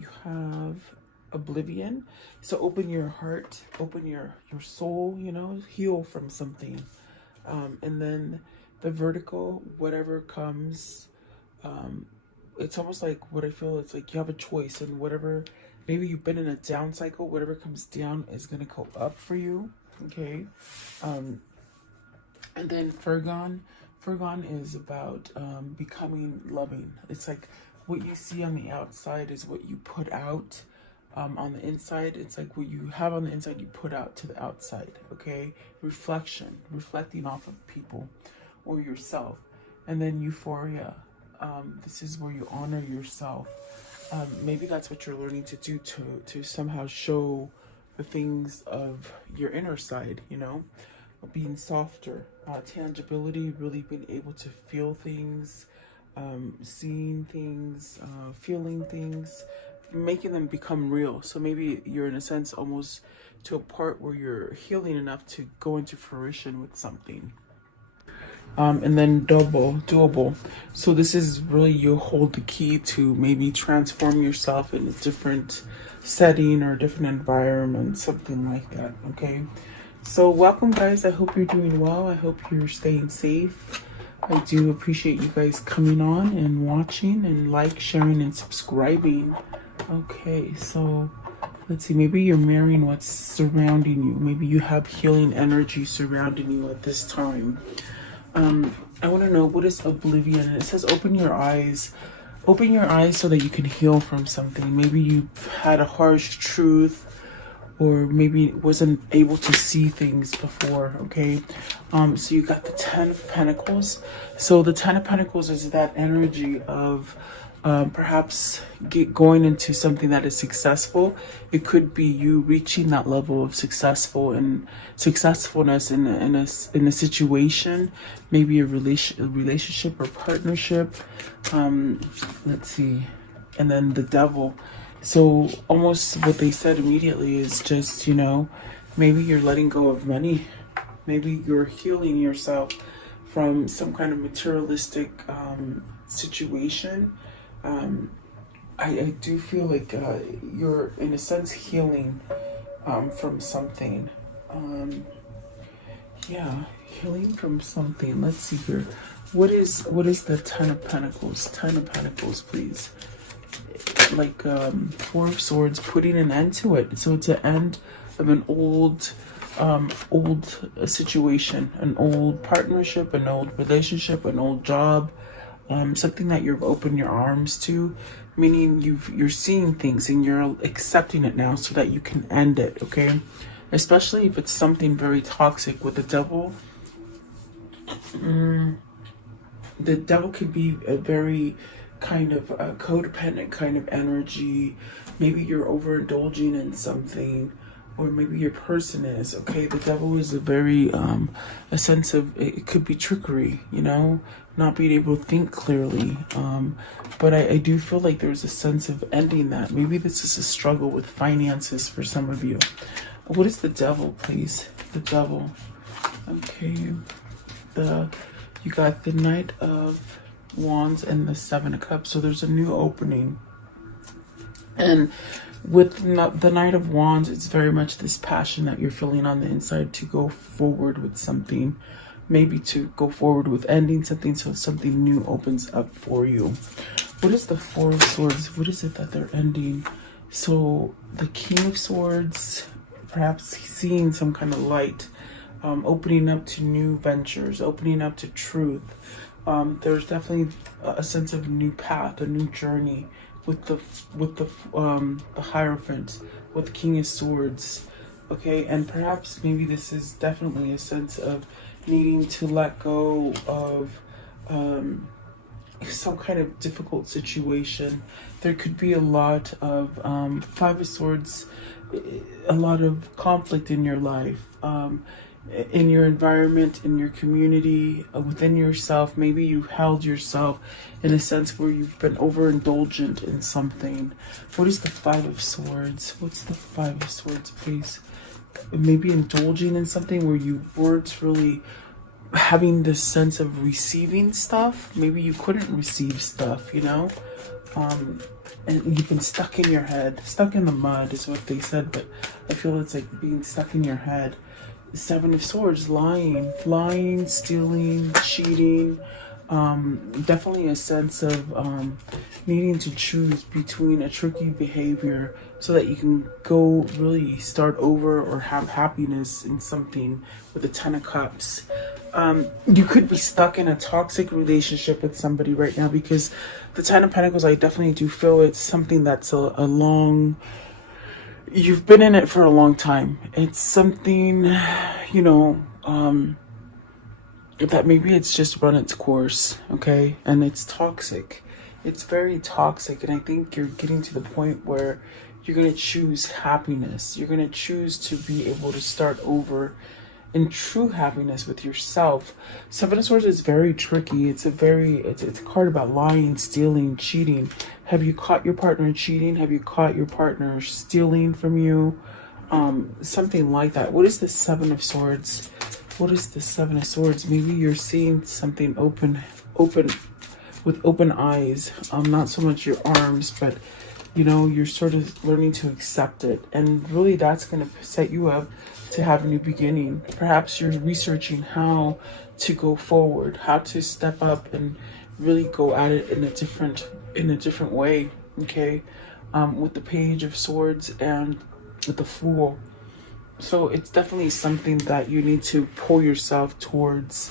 you have oblivion. So open your heart, open your soul, you know, heal from something. And then the vertical, whatever comes, it's almost like what I feel, it's like you have a choice, and whatever, maybe you've been in a down cycle, whatever comes down is going to go up for you. Okay. And then Furgon is about becoming loving. It's like what you see on the outside is what you put out. On the inside, it's like what you have on the inside, you put out to the outside. Okay, reflecting off of people or yourself. And then euphoria. This is where you honor yourself. Maybe that's what you're learning to do to somehow show the things of your inner side. You know, being softer, tangibility, really being able to feel things, seeing things, feeling things, making them become real. So maybe you're in a sense almost to a part where you're healing enough to go into fruition with something. And then doable. So this is really, you hold the key to maybe transform yourself in a different setting or a different environment, something like that. Okay. So welcome, guys. I hope you're doing well. I hope you're staying safe. I do appreciate you guys coming on and watching and sharing, and subscribing. Okay, so let's see. Maybe you're mirroring what's surrounding you. Maybe you have healing energy surrounding you at this time. I want to know, what is oblivion? And it says open your eyes. Open your eyes so that you can heal from something. Maybe you've had a harsh truth, or maybe wasn't able to see things before. Okay, so you got the 10 of Pentacles. So the 10 of Pentacles is that energy of perhaps going into something that is successful. It could be you reaching that level of successfulness in a situation, maybe a relationship or partnership. Let's see, and then the Devil. So almost what they said immediately is just, you know, maybe you're letting go of money. Maybe you're healing yourself from some kind of materialistic situation. I do feel like you're in a sense healing from something. Yeah, healing from something. Let's see here. What is the 10 of Pentacles? 10 of Pentacles, please. Like 4 of Swords, putting an end to it. So it's an end of an old situation, an old partnership, an old relationship, an old job, something that you've opened your arms to, meaning you're seeing things and you're accepting it now so that you can end it. Okay, especially if it's something very toxic. With the Devil, the Devil could be a very kind of a codependent kind of energy. Maybe you're overindulging in something, or maybe your person is. Okay, the Devil is a very a sense of, it could be trickery, you know, not being able to think clearly. But I do feel like there's a sense of ending that. Maybe this is a struggle with finances for some of you. What is the Devil, please? The Devil. Okay, you got the Knight of Wands and the 7 of Cups. So there's a new opening, and with the Knight of Wands, it's very much this passion that you're feeling on the inside to go forward with something, maybe to go forward with ending something, so something new opens up for you. What is the 4 of Swords? What is it that they're ending? So the King of Swords, perhaps seeing some kind of light, opening up to new ventures, opening up to truth. There's definitely a sense of a new path, a new journey with the Hierophant, with the King of Swords. Okay, and perhaps maybe this is definitely a sense of needing to let go of some kind of difficult situation. There could be a lot of 5 of Swords, a lot of conflict in your life, in your environment, in your community, within yourself. Maybe you held yourself in a sense where you've been overindulgent in something. What is the 5 of Swords? What's the 5 of Swords, please? Maybe indulging in something where you weren't really having this sense of receiving stuff. Maybe you couldn't receive stuff, you know? and you've been stuck in your head, stuck in the mud is what they said, but I feel it's like being stuck in your head. The Seven of Swords, lying, stealing, cheating. Definitely a sense of needing to choose between a tricky behavior so that you can go really start over or have happiness in something with the Ten of Cups. You could be stuck in a toxic relationship with somebody right now, because the Ten of Pentacles, I definitely do feel it's something that's a long, you've been in it for a long time. It's something, you know, that maybe it's just run its course, okay? And it's toxic. It's very toxic, and I think you're getting to the point where you're going to choose happiness. You're going to choose to be able to start over in true happiness with yourself. Seven of Swords is very tricky. It's a card about lying, stealing, cheating. Have you caught your partner cheating? Have you caught your partner stealing from you? Something like that. What is the Seven of Swords? What is the Seven of Swords? Maybe you're seeing something open with open eyes. Not so much your arms, but you know, you're sort of learning to accept it, and really that's going to set you up to have a new beginning. Perhaps you're researching how to go forward, how to step up and really go at it in a different way. Okay, with the Page of Swords and with the Fool. So it's definitely something that you need to pull yourself towards.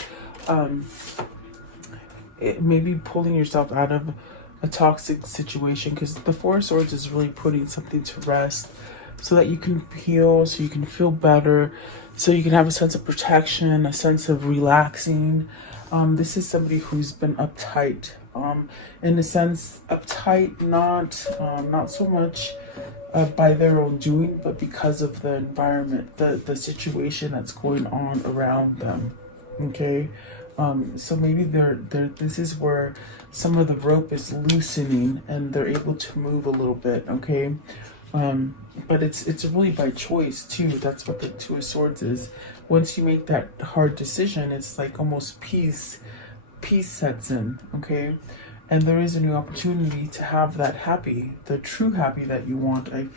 Maybe pulling yourself out of a toxic situation, because the Four of Swords is really putting something to rest so that you can heal, so you can feel better, so you can have a sense of protection, a sense of relaxing. This is somebody who's been uptight, in a sense, uptight, not so much by their own doing, but because of the environment, the situation that's going on around them. Okay, so maybe this is where some of the rope is loosening and they're able to move a little bit. Okay, but it's really by choice too. That's what the Two of Swords is. Once you make that hard decision, it's like almost peace sets in. Okay, and there is a new opportunity to have that happy, the true happy that you want. I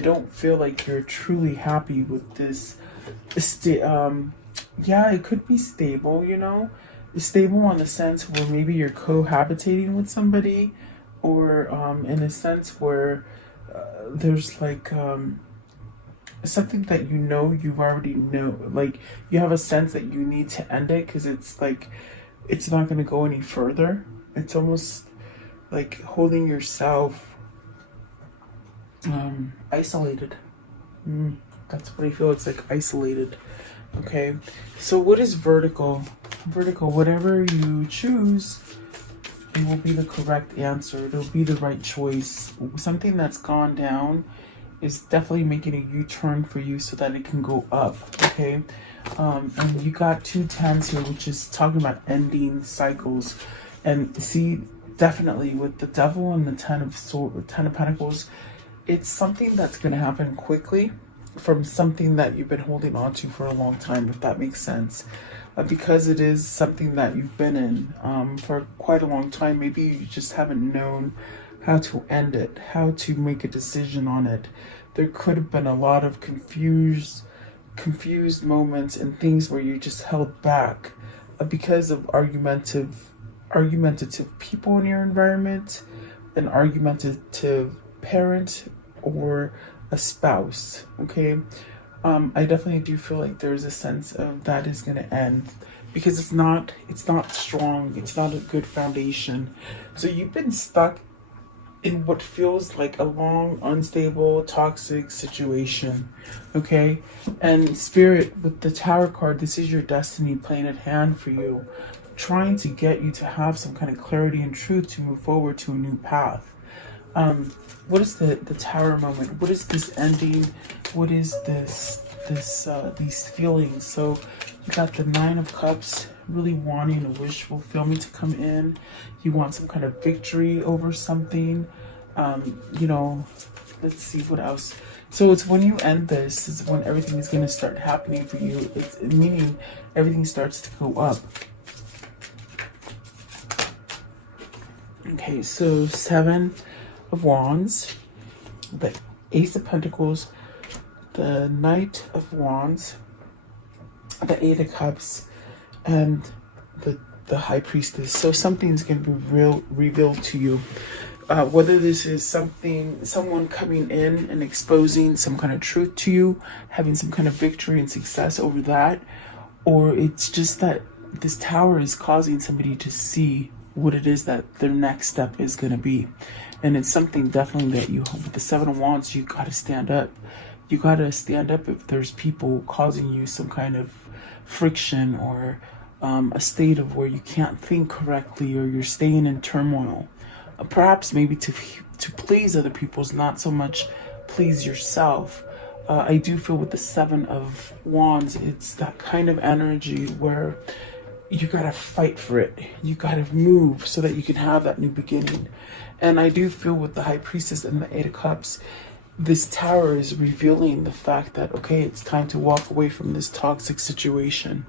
don't feel like you're truly happy with this. Yeah, it could be stable, you know, stable in the sense where maybe you're cohabitating with somebody, or in a sense where there's like something that you already know, like you have a sense that you need to end it because it's like it's not going to go any further. It's almost like holding yourself isolated. That's what I feel. It's like isolated. Okay, so what is vertical? Vertical, whatever you choose, it will be the correct answer. It'll be the right choice. Something that's gone down is definitely making a U-turn for you so that it can go up. Okay, and you got 2 tens here, which is talking about ending cycles. And see, definitely with the Devil and the Ten of Pentacles, it's something that's going to happen quickly from something that you've been holding on to for a long time, if that makes sense. Because it is something that you've been in for quite a long time. Maybe you just haven't known how to end it, how to make a decision on it. There could have been a lot of confused moments and things where you just held back because of argumentative people in your environment, an argumentative parent, or a spouse. Okay, I definitely do feel like there's a sense of that is going to end because it's not strong. It's not a good foundation. So you've been stuck in what feels like a long, unstable, toxic situation. Okay, and Spirit, with the Tower card, this is your destiny playing at hand for you, trying to get you to have some kind of clarity and truth to move forward to a new path. What is the Tower moment? What is this ending? What is these feelings? So you got the Nine of Cups, really wanting a wish fulfillment to come in. You want some kind of victory over something. You know, let's see what else. So it's when you end this is when everything is going to start happening for you. It's meaning everything starts to go up. Okay, so Seven of Wands, the Ace of Pentacles, the Knight of Wands, the Eight of Cups, and the High Priestess. So something's going to be revealed to you. Whether this is someone coming in and exposing some kind of truth to you, having some kind of victory and success over that, or it's just that this tower is causing somebody to see what it is that their next step is going to be. And it's something definitely that you, with the Seven of Wands, you got to stand up. You got to stand up if there's people causing you some kind of friction, or a state of where you can't think correctly, or you're staying in turmoil. Perhaps maybe to please other people, not so much please yourself. I do feel with the Seven of Wands, it's that kind of energy where you gotta fight for it. You gotta move so that you can have that new beginning. And I do feel with the High Priestess and the Eight of Cups, this tower is revealing the fact that, okay, it's time to walk away from this toxic situation.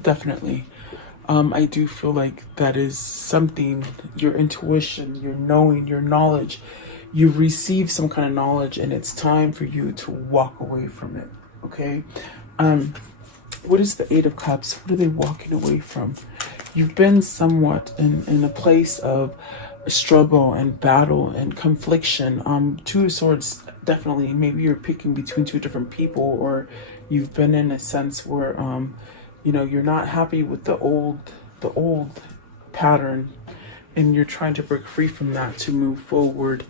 Definitely. I do feel like that is something, your intuition, your knowing, your knowledge. You've received some kind of knowledge, and it's time for you to walk away from it. Okay. What is the Eight of Cups? What are they walking away from? You've been somewhat in a place of struggle and battle and confliction. Two of Swords, definitely. Maybe you're picking between two different people, or you've been in a sense where you're not happy with the old pattern, and you're trying to break free from that to move forward.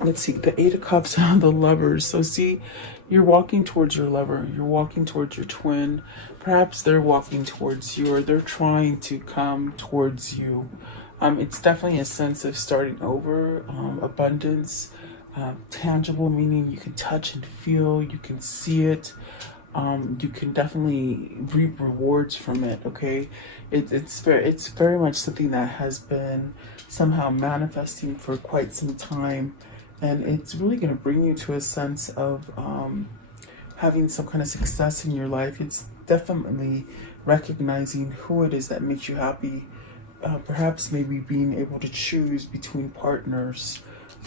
Let's see, the Eight of Cups and the Lovers. So see, you're walking towards your lover, you're walking towards your twin. Perhaps they're walking towards you, or they're trying to come towards you. It's definitely a sense of starting over, abundance, tangible, meaning you can touch and feel, you can see it. You can definitely reap rewards from it. Okay, it's very much something that has been somehow manifesting for quite some time, and it's really going to bring you to a sense of having some kind of success in your life. It's definitely recognizing who it is that makes you happy. Perhaps maybe being able to choose between partners.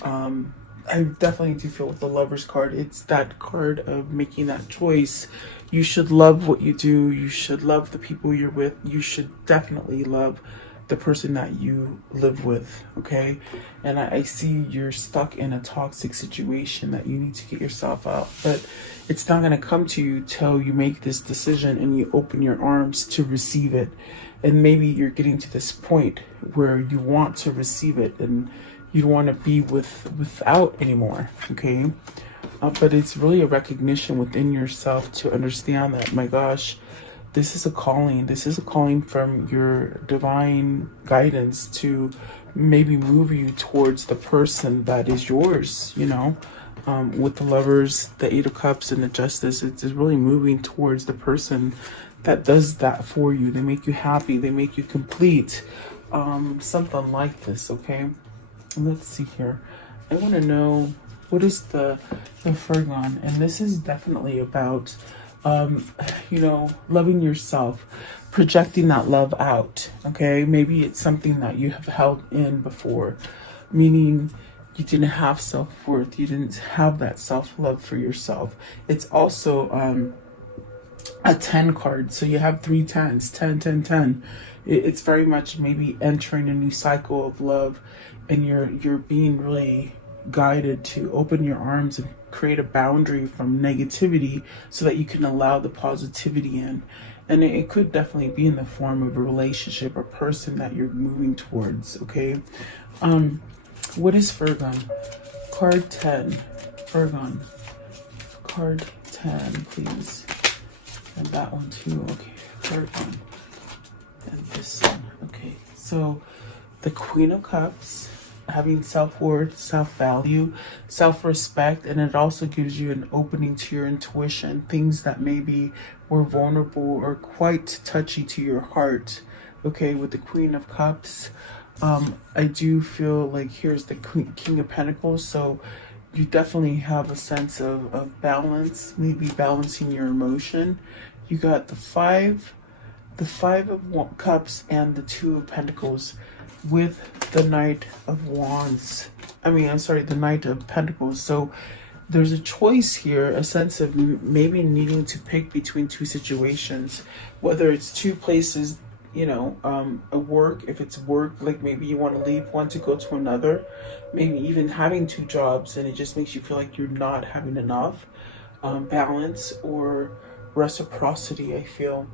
I definitely do feel with the Lovers card, it's that card of making that choice. You should love what you do. You should love the people you're with. You should definitely love the person that you live with, okay? And I see you're stuck in a toxic situation that you need to get yourself out. But it's not going to come to you till you make this decision and you open your arms to receive it. And maybe you're getting to this point where you want to receive it, and you don't want to be without anymore, okay? But it's really a recognition within yourself to understand that, my gosh, this is a calling. This is a calling from your divine guidance to maybe move you towards the person that is yours, with the Lovers, the Eight of Cups, and the Justice. It's really moving towards the person that does that for you. They make you happy. They make you complete. Something like this, okay? Let's see here. I want to know, what is the Fergon? And this is definitely about, loving yourself, projecting that love out, okay? Maybe it's something that you have held in before, meaning you didn't have self-worth. You didn't have that self-love for yourself. It's also a 10 card. So you have 3 10s, 10, 10, 10. It's very much maybe entering a new cycle of love, and you're being really guided to open your arms and create a boundary from negativity so that you can allow the positivity in. And it could definitely be in the form of a relationship or person that you're moving towards, okay? What is Fergon? Card 10. Fergon. Card 10, please. And that one too. Okay, Fergon. And this one. Okay, so the Queen of Cups, having self-worth, self-value, self-respect, and it also gives you an opening to your intuition, things that maybe were vulnerable or quite touchy to your heart. Okay, with the Queen of Cups, I do feel like here's the King of Pentacles, so you definitely have a sense of balance, maybe balancing your emotion. You got the Five of Cups and the Two of Pentacles. with the Knight of Wands. I'm sorry, the Knight of Pentacles. So there's a choice here, a sense of maybe needing to pick between two situations, whether it's two places, a work, if it's work, like maybe you want to leave one to go to another, maybe even having two jobs and it just makes you feel like you're not having enough balance or reciprocity. I feel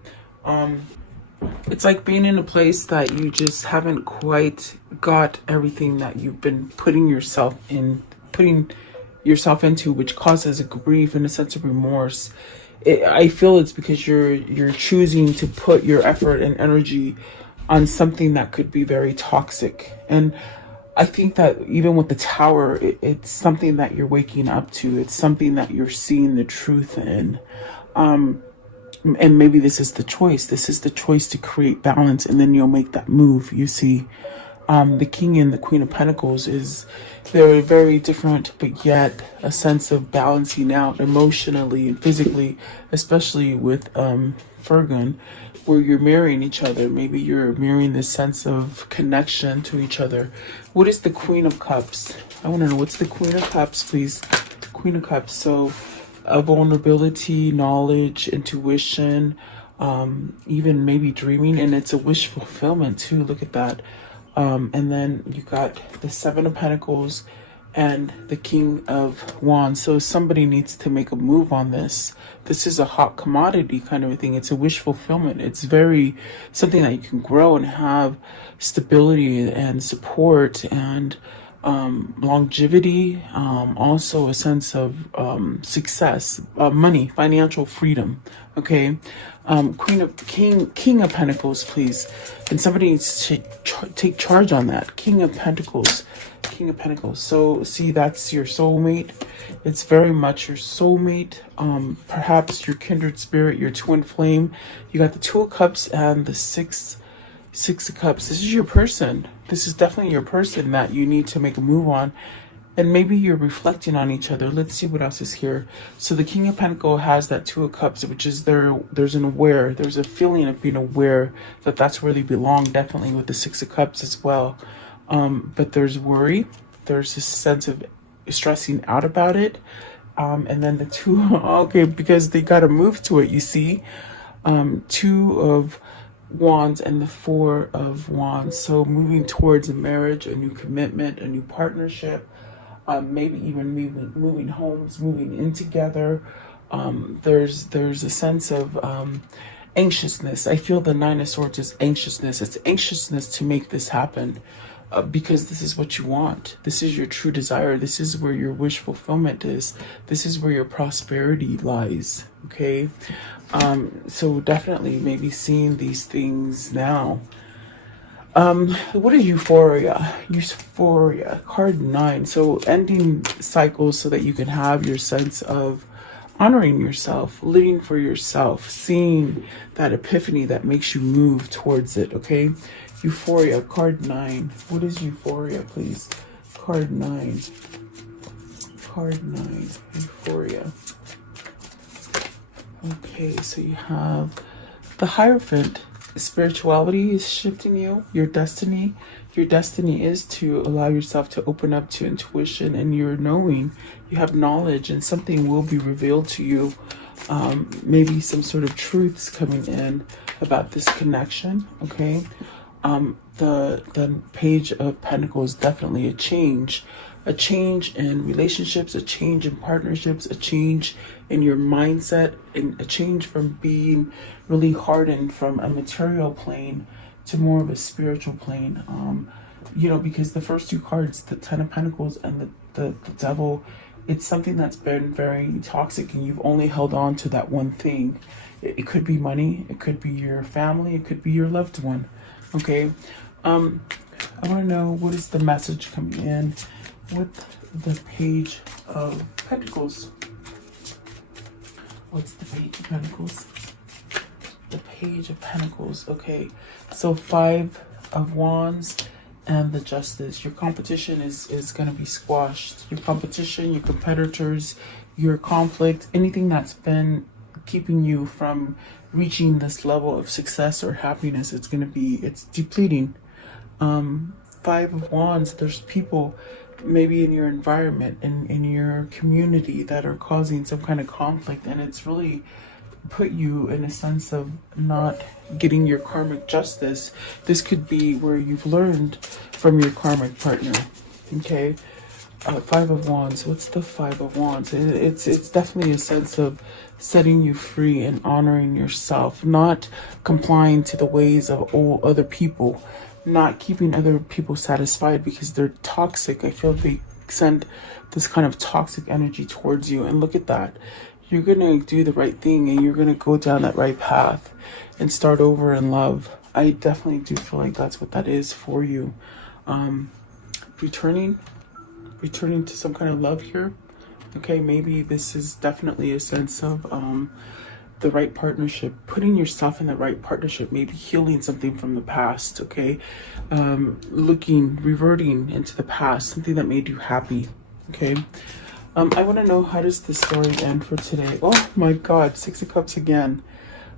it's like being in a place that you just haven't quite got everything that you've been putting yourself into, which causes a grief and a sense of remorse. I feel it's because you're choosing to put your effort and energy on something that could be very toxic. And I think that even with the Tower, it's something that you're waking up to. It's something that you're seeing the truth in. And maybe this is the choice. This is the choice to create balance, and then you'll make that move. You see, the King and the Queen of Pentacles they're very different, but yet a sense of balancing out emotionally and physically, especially with Fergun, where you're mirroring each other. Maybe you're mirroring this sense of connection to each other. What is the Queen of Cups? I want to know, what's the Queen of Cups, please? Queen of Cups. So vulnerability, knowledge, intuition, even maybe dreaming, and it's a wish fulfillment too. Look at that. And then you got the Seven of Pentacles and the King of Wands. So somebody needs to make a move on this. This is a hot commodity kind of a thing. It's a wish fulfillment. It's very something that you can grow and have stability and support and longevity, also a sense of success, money, financial freedom. Okay. King of Pentacles, please. And somebody needs to take charge on that. King of Pentacles. So see, that's your soulmate. It's very much your soulmate. Perhaps your kindred spirit, your twin flame. You got the Two of Cups and the Six of Cups. This is your person. This is definitely your person that you need to make a move on. And maybe you're reflecting on each other. Let's see what else is here. So the King of Pentacles has that Two of Cups, which is there's a feeling of being aware that that's where they belong, definitely with the Six of Cups as well. But there's worry. There's this sense of stressing out about it. And then the two, okay, because they got to move to it, you see. Two of Wands and the Four of Wands. So moving towards a marriage, a new commitment, a new partnership. Maybe even moving homes, moving in together. There's a sense of anxiousness. I feel the Nine of Swords is anxiousness. It's anxiousness to make this happen because this is what you want. This is your true desire. This is where your wish fulfillment is. This is where your prosperity lies. Okay, so definitely maybe seeing these things now. What is euphoria? Euphoria, card 9. So ending cycles so that you can have your sense of honoring yourself, living for yourself, seeing that epiphany that makes you move towards it. Okay, euphoria, card 9. What is euphoria, please? Card 9. Euphoria. Okay, so you have the Hierophant. Spirituality is shifting you, your destiny. Your destiny is to allow yourself to open up to intuition, and you're knowing, you have knowledge, and something will be revealed to you. Maybe some sort of truths coming in about this connection. Okay. The Page of Pentacles, definitely a change in relationships, a change in partnerships, a change in your mindset, and a change from being really hardened from a material plane to more of a spiritual plane. Because the first two cards, the Ten of Pentacles and the Devil, it's something that's been very toxic, and you've only held on to that one thing. It could be money, it could be your family, it could be your loved one. Okay. I want to know, what is the message coming in with the Page of Pentacles? What's the Page of Pentacles? The Page of Pentacles. Okay, so Five of Wands and the Justice. Your competition is going to be squashed. Your competition, your competitors, your conflict, anything that's been keeping you from reaching this level of success or happiness, it's depleting. Five of Wands, there's people maybe in your environment and in your community that are causing some kind of conflict, and it's really put you in a sense of not getting your karmic justice. This could be where you've learned from your karmic partner. Okay, Five of Wands. What's the Five of Wands? It's definitely a sense of setting you free and honoring yourself, not complying to the ways of all other people, not keeping other people satisfied because they're toxic. I feel they send this kind of toxic energy towards you, and look at that. You're gonna do the right thing, and you're gonna go down that right path and start over in love. I definitely do feel like that's what that is for you. Returning to some kind of love here. Okay, maybe this is definitely a sense of the right partnership, putting yourself in the right partnership, maybe healing something from the past. Okay, reverting into the past, something that made you happy. Okay, I want to know, how does the story end for today? Oh my God, Six of Cups again.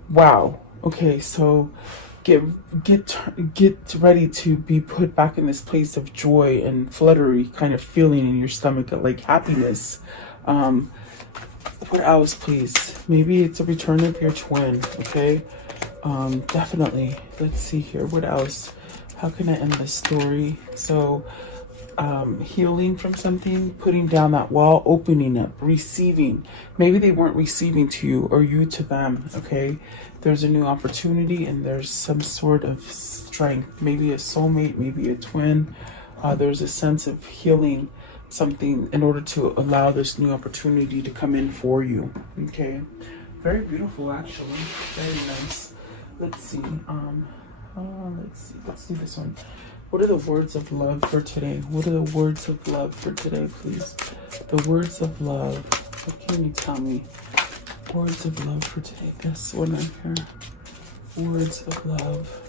Wow. Okay, so get ready to be put back in this place of joy and fluttery kind of feeling in your stomach, like happiness. What else, please? Maybe it's a return of your twin. Okay, definitely. Let's see here. What else? How can I end this story? So healing from something, putting down that wall, opening up, receiving. Maybe they weren't receiving to you or you to them. Okay, there's a new opportunity and there's some sort of strength, maybe a soulmate, maybe a twin. There's a sense of healing something in order to allow this new opportunity to come in for you. Okay, very beautiful, actually. Very nice. Let's see. Let's do this one. What are the words of love for today? What are the words of love for today, please? The words of love. What can you tell me? Words of love for today. This one right here. Words of love.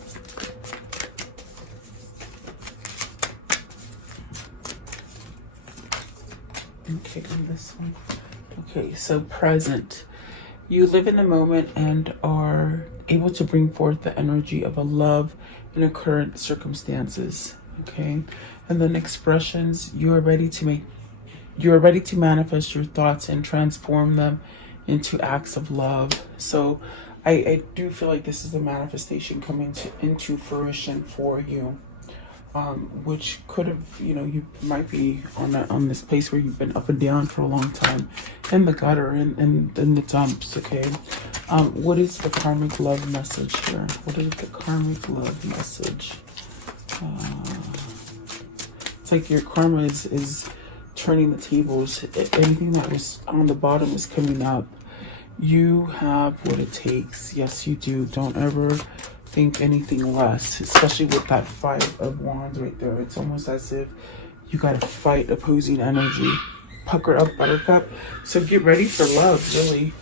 Okay, and this one. Okay, so present. You live in the moment and are able to bring forth the energy of a love in a current circumstances. Okay, and then expressions. You are ready to manifest your thoughts and transform them into acts of love. So I do feel like this is the manifestation coming into fruition for you. Which could have, you might be on this place where you've been up and down for a long time, in the gutter, in the dumps. Okay, what is the karmic love message here? What is the karmic love message? It's like your karma is turning the tables. Anything that was on the bottom is coming up. You have what it takes. Yes, you do. Don't ever think anything less, especially with that Five of Wands right there. It's almost as if you got to fight opposing energy. Pucker up, buttercup. So get ready for love, really.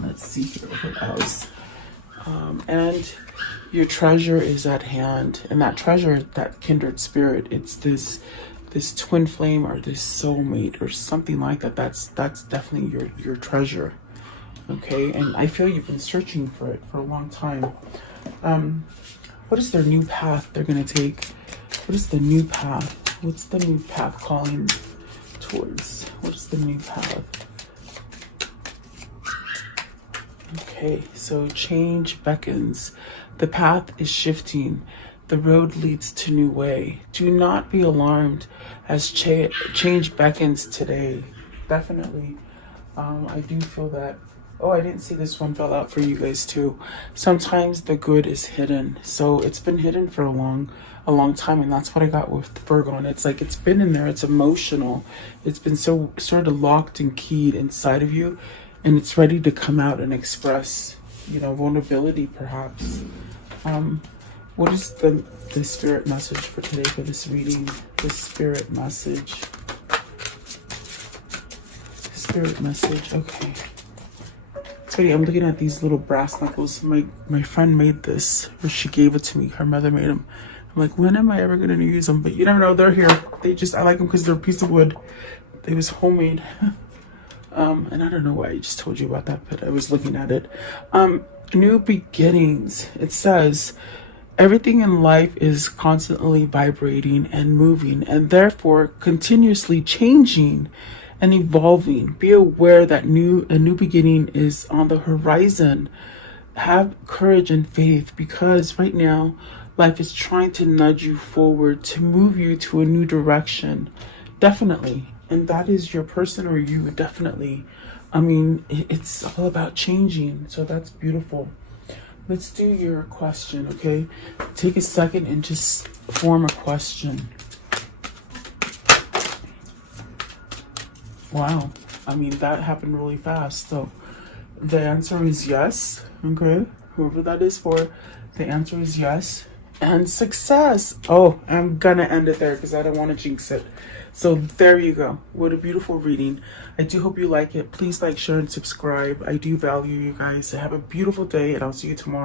Let's see here. What else? And your treasure is at hand. And that treasure, that kindred spirit, it's this twin flame or this soulmate or something like that. That's definitely your treasure. Okay, and I feel you've been searching for it for a long time. What is their new path they're going to take? What is the new path? What's the new path calling towards? What is the new path? Okay, so change beckons. The path is shifting. The road leads to new way. Do not be alarmed as change beckons today. Definitely. I do feel that. Oh, I didn't see this one fell out for you guys too. Sometimes the good is hidden. So it's been hidden for a long time, and that's what I got with Virgo. And it's like it's been in there, it's emotional. It's been so sort of locked and keyed inside of you, and it's ready to come out and express, vulnerability perhaps. What is the spirit message for today for this reading? The spirit message. Spirit message, okay. I'm looking at these little brass knuckles. My friend made this, or she gave it to me. Her mother made them. I'm like, when am I ever gonna use them? But you never know. They're here. I like them because they're a piece of wood. They was homemade. And I don't know why I just told you about that, but I was looking at it. New beginnings. It says Everything in life is constantly vibrating and moving, and therefore continuously changing and evolving. Be aware that a new beginning is on the horizon. Have courage and faith, because right now life is trying to nudge you forward, to move you to a new direction. Definitely. And that is your person or you, definitely. I mean, it's all about changing. So that's beautiful. Let's do your question, okay? Take a second and just form a question. Wow. I mean, that happened really fast. So the answer is yes, okay? Whoever that is for, the answer is yes. And success. Oh, I'm gonna end it there because I don't want to jinx it. So there you go. What a beautiful reading. I do hope you like it. Please like, share, and subscribe. I do value you guys. Have a beautiful day, and I'll see you tomorrow.